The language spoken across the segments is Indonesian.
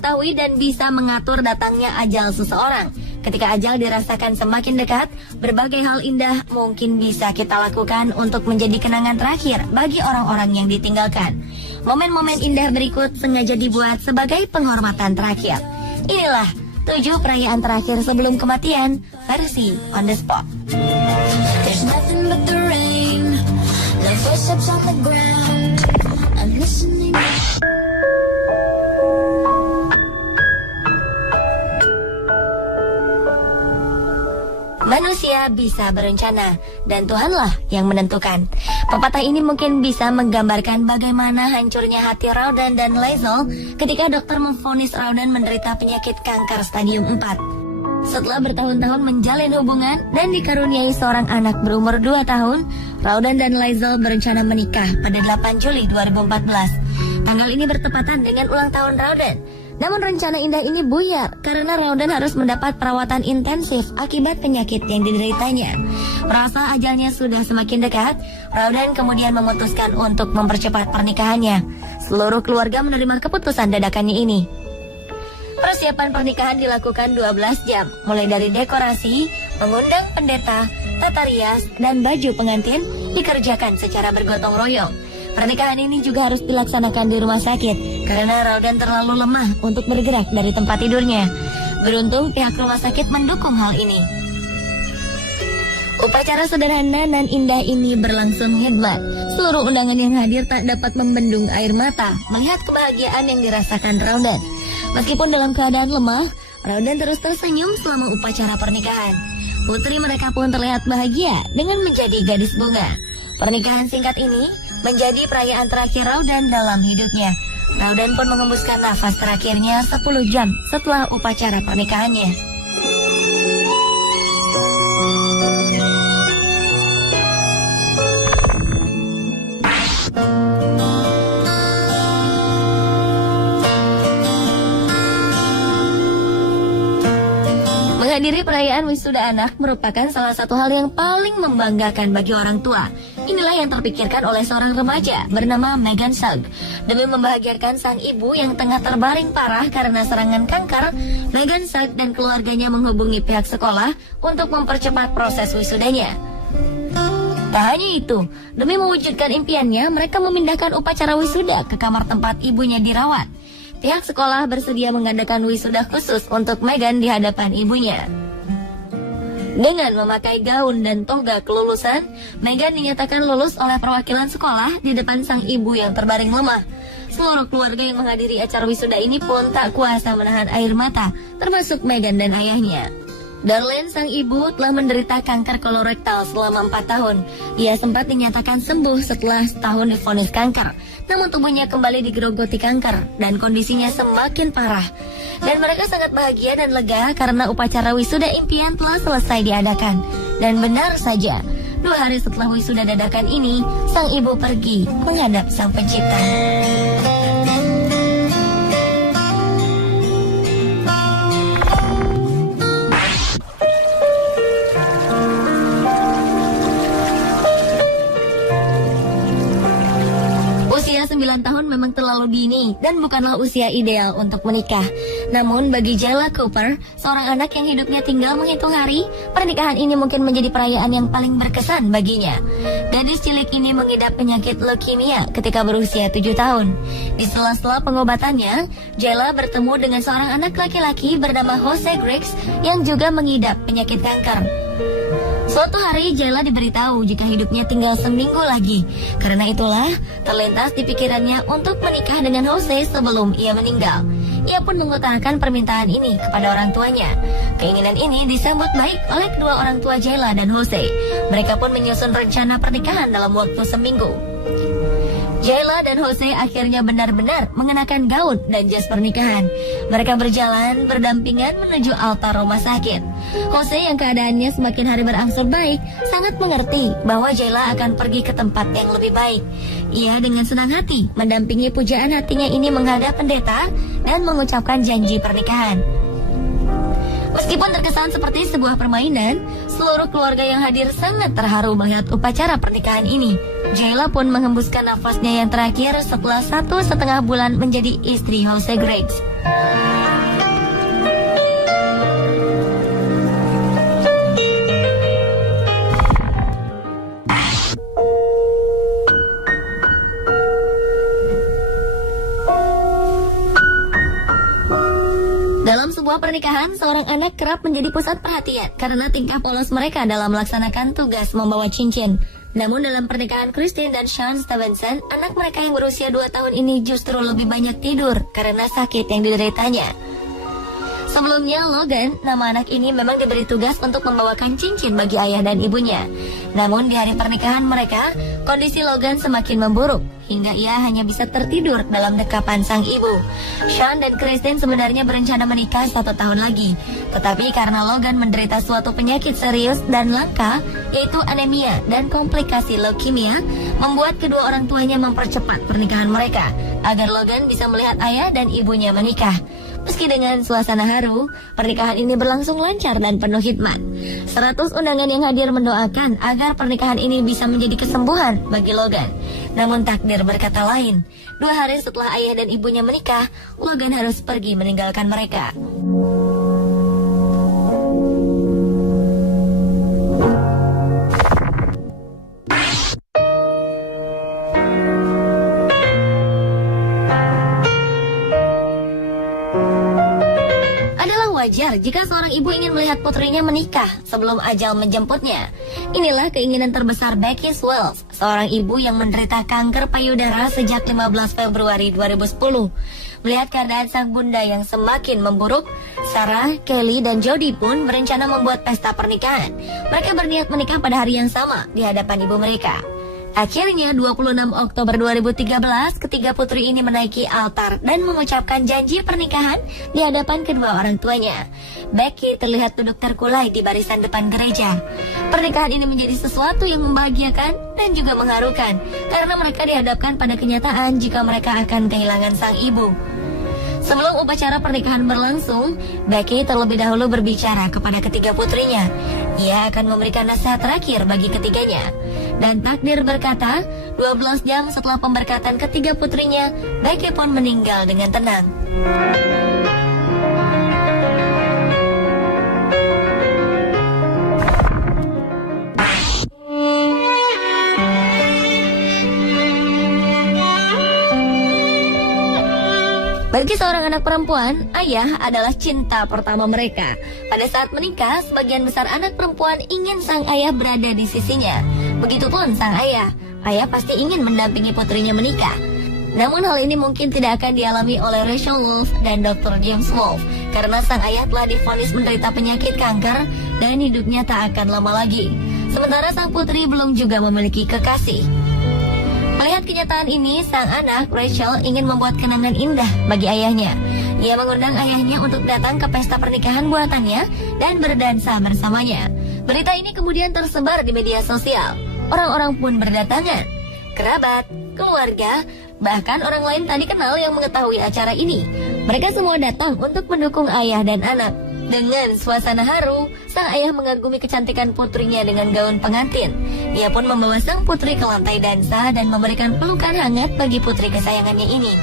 mengetahui dan bisa mengatur datangnya ajal seseorang. Ketika ajal dirasakan semakin dekat, berbagai hal indah mungkin bisa kita lakukan untuk menjadi kenangan terakhir bagi orang-orang yang ditinggalkan. Momen-momen indah berikut sengaja dibuat sebagai penghormatan terakhir. Inilah 7 perayaan terakhir sebelum kematian versi On The Spot. There's nothing but the rain, the footsteps on the ground. I'm listening. Manusia bisa berencana dan Tuhanlah yang menentukan. Pepatah ini mungkin bisa menggambarkan bagaimana hancurnya hati Raudan dan Laezel ketika dokter memvonis Raudan menderita penyakit kanker stadium 4. Setelah bertahun-tahun menjalin hubungan dan dikaruniai seorang anak berumur 2 tahun, Raudan dan Laezel berencana menikah pada 8 Juli 2014. Tanggal ini bertepatan dengan ulang tahun Raudan. Namun rencana indah ini buyar karena Raudan harus mendapat perawatan intensif akibat penyakit yang dideritanya. Merasa ajalnya sudah semakin dekat, Raudan kemudian memutuskan untuk mempercepat pernikahannya. Seluruh keluarga menerima keputusan dadakannya ini. Persiapan pernikahan dilakukan 12 jam, mulai dari dekorasi, mengundang pendeta, tata rias, dan baju pengantin dikerjakan secara bergotong royong. Pernikahan ini juga harus dilaksanakan di rumah sakit karena Raudan terlalu lemah untuk bergerak dari tempat tidurnya. Beruntung pihak rumah sakit mendukung hal ini. Upacara sederhana dan indah ini berlangsung hebat. Seluruh undangan yang hadir tak dapat membendung air mata melihat kebahagiaan yang dirasakan Raudan. Meskipun dalam keadaan lemah, Raudan terus tersenyum selama upacara pernikahan. Putri mereka pun terlihat bahagia dengan menjadi gadis bunga. Pernikahan singkat ini menjadi perayaan terakhir Raudan dalam hidupnya. Raudan pun mengembuskan nafas terakhirnya 10 jam setelah upacara pernikahannya. Menghadiri perayaan wisuda anak merupakan salah satu hal yang paling membanggakan bagi orang tua. Inilah yang terpikirkan oleh seorang remaja bernama Megan Sugg. Demi membahagiakan sang ibu yang tengah terbaring parah karena serangan kanker, Megan Sugg dan keluarganya menghubungi pihak sekolah untuk mempercepat proses wisudanya. Tak hanya itu, demi mewujudkan impiannya, mereka memindahkan upacara wisuda ke kamar tempat ibunya dirawat. Pihak sekolah bersedia mengadakan wisuda khusus untuk Megan di hadapan ibunya. Dengan memakai gaun dan toga kelulusan, Megan dinyatakan lulus oleh perwakilan sekolah di depan sang ibu yang terbaring lemah. Seluruh keluarga yang menghadiri acara wisuda ini pun tak kuasa menahan air mata, termasuk Megan dan ayahnya. Darlene, sang ibu, telah menderita kanker kolorektal selama 4 tahun. Ia sempat dinyatakan sembuh setelah setahun divonis kanker. Namun tubuhnya kembali digerogoti kanker dan kondisinya semakin parah. Dan mereka sangat bahagia dan lega karena upacara wisuda impian telah selesai diadakan. Dan benar saja, 2 hari setelah wisuda dadakan ini, sang ibu pergi menghadap sang pencipta. Usia 9 tahun memang terlalu dini dan bukanlah usia ideal untuk menikah. Namun bagi Jayla Cooper, seorang anak yang hidupnya tinggal menghitung hari, pernikahan ini mungkin menjadi perayaan yang paling berkesan baginya. Gadis cilik ini mengidap penyakit leukemia ketika berusia 7 tahun. Di sela-sela pengobatannya, Jayla bertemu dengan seorang anak laki-laki bernama Jose Griggs yang juga mengidap penyakit kanker. Suatu hari Jayla diberitahu jika hidupnya tinggal seminggu lagi. Karena itulah terlintas di pikirannya untuk menikah dengan Jose sebelum ia meninggal. Ia pun mengutarakan permintaan ini kepada orang tuanya. Keinginan ini disambut baik oleh kedua orang tua Jayla dan Jose. Mereka pun menyusun rencana pernikahan dalam waktu seminggu. Jayla dan Jose akhirnya benar-benar mengenakan gaun dan jas pernikahan. Mereka berjalan berdampingan menuju altar rumah sakit. Jose yang keadaannya semakin hari berangsur baik sangat mengerti bahwa Jayla akan pergi ke tempat yang lebih baik. Ia dengan senang hati mendampingi pujaan hatinya ini menghadap pendeta dan mengucapkan janji pernikahan. Meskipun terkesan seperti sebuah permainan, seluruh keluarga yang hadir sangat terharu melihat upacara pernikahan ini. Jayla pun menghembuskan nafasnya yang terakhir setelah 1,5 bulan menjadi istri Jose Grace. Dalam sebuah pernikahan, seorang anak kerap menjadi pusat perhatian karena tingkah polos mereka dalam melaksanakan tugas membawa cincin. Namun dalam pernikahan Christine dan Sean Stevenson, anak mereka yang berusia 2 tahun ini justru lebih banyak tidur karena sakit yang dideritanya. Sebelumnya, Logan, nama anak ini memang diberi tugas untuk membawakan cincin bagi ayah dan ibunya. Namun di hari pernikahan mereka, kondisi Logan semakin memburuk, hingga ia hanya bisa tertidur dalam dekapan sang ibu. Sean dan Christine sebenarnya berencana menikah 1 tahun lagi. Tetapi karena Logan menderita suatu penyakit serius dan langka, yaitu anemia dan komplikasi leukemia, membuat kedua orang tuanya mempercepat pernikahan mereka, agar Logan bisa melihat ayah dan ibunya menikah. Meski dengan suasana haru, pernikahan ini berlangsung lancar dan penuh hikmat. 100 undangan yang hadir mendoakan agar pernikahan ini bisa menjadi kesembuhan bagi Logan. Namun takdir berkata lain. 2 hari setelah ayah dan ibunya menikah, Logan harus pergi meninggalkan mereka. Wajar jika seorang ibu ingin melihat putrinya menikah sebelum ajal menjemputnya. Inilah keinginan terbesar Becky Swells, seorang ibu yang menderita kanker payudara sejak 15 Februari 2010. Melihat keadaan sang bunda yang semakin memburuk, Sarah, Kelly, dan Jody pun berencana membuat pesta pernikahan. Mereka berniat menikah pada hari yang sama di hadapan ibu mereka. Akhirnya 26 Oktober 2013, ketiga putri ini menaiki altar dan mengucapkan janji pernikahan di hadapan kedua orang tuanya. Becky terlihat duduk terkulai di barisan depan gereja. Pernikahan ini menjadi sesuatu yang membahagiakan dan juga mengharukan, karena mereka dihadapkan pada kenyataan jika mereka akan kehilangan sang ibu. Sebelum upacara pernikahan berlangsung, Becky terlebih dahulu berbicara kepada ketiga putrinya. Ia akan memberikan nasihat terakhir bagi ketiganya. Dan takdir berkata, 12 jam setelah pemberkatan ketiga putrinya, Becky pun meninggal dengan tenang. Bagi seorang anak perempuan, ayah adalah cinta pertama mereka. Pada saat menikah, sebagian besar anak perempuan ingin sang ayah berada di sisinya. Begitupun sang ayah. Ayah pasti ingin mendampingi putrinya menikah. Namun hal ini mungkin tidak akan dialami oleh Rachel Wolf dan Dr. James Wolf, karena sang ayah telah divonis menderita penyakit kanker dan hidupnya tak akan lama lagi. Sementara sang putri belum juga memiliki kekasih. Melihat kenyataan ini, sang anak, Rachel, ingin membuat kenangan indah bagi ayahnya. Ia mengundang ayahnya untuk datang ke pesta pernikahan buatannya dan berdansa bersamanya. Berita ini kemudian tersebar di media sosial. Orang-orang pun berdatangan. Kerabat, keluarga, bahkan orang lain tadi kenal yang mengetahui acara ini. Mereka semua datang untuk mendukung ayah dan anak. Dengan suasana haru, sang ayah mengagumi kecantikan putrinya dengan gaun pengantin. Ia pun membawa sang putri ke lantai dansa dan memberikan pelukan hangat bagi putri kesayangannya ini.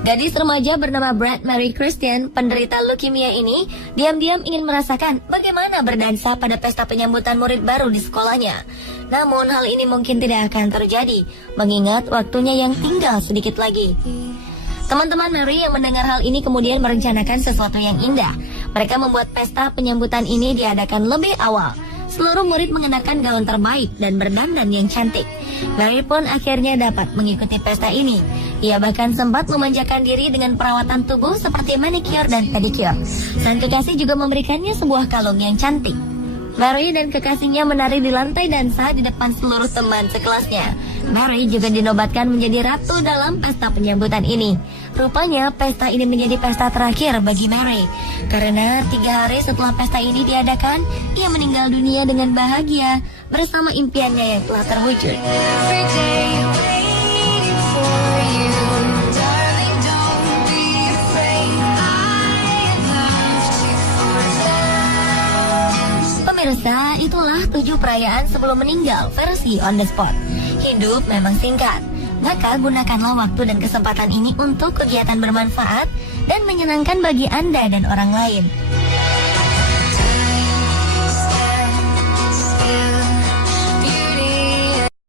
Gadis remaja bernama Brad Mary Christian, penderita leukemia ini, diam-diam ingin merasakan bagaimana berdansa pada pesta penyambutan murid baru di sekolahnya. Namun hal ini mungkin tidak akan terjadi, mengingat waktunya yang tinggal sedikit lagi. Teman-teman Mary yang mendengar hal ini kemudian merencanakan sesuatu yang indah. Mereka membuat pesta penyambutan ini diadakan lebih awal. Seluruh murid mengenakan gaun terbaik dan berdandan yang cantik. Mary pun akhirnya dapat mengikuti pesta ini. Ia bahkan sempat memanjakan diri dengan perawatan tubuh seperti manicure dan pedicure. Sang kekasih juga memberikannya sebuah kalung yang cantik. Mary dan kekasihnya menari di lantai dansa di depan seluruh teman sekelasnya. Mary juga dinobatkan menjadi ratu dalam pesta penyambutan ini. Rupanya pesta ini menjadi pesta terakhir bagi Mary, karena 3 hari setelah pesta ini diadakan, ia meninggal dunia dengan bahagia bersama impiannya yang telah terwujud. Every day waiting for you, darling, don't be afraid. I love to forget. Pemirsa, itulah 7 perayaan sebelum meninggal versi on the spot. Hidup memang singkat, maka gunakanlah waktu dan kesempatan ini untuk kegiatan bermanfaat dan menyenangkan bagi Anda dan orang lain.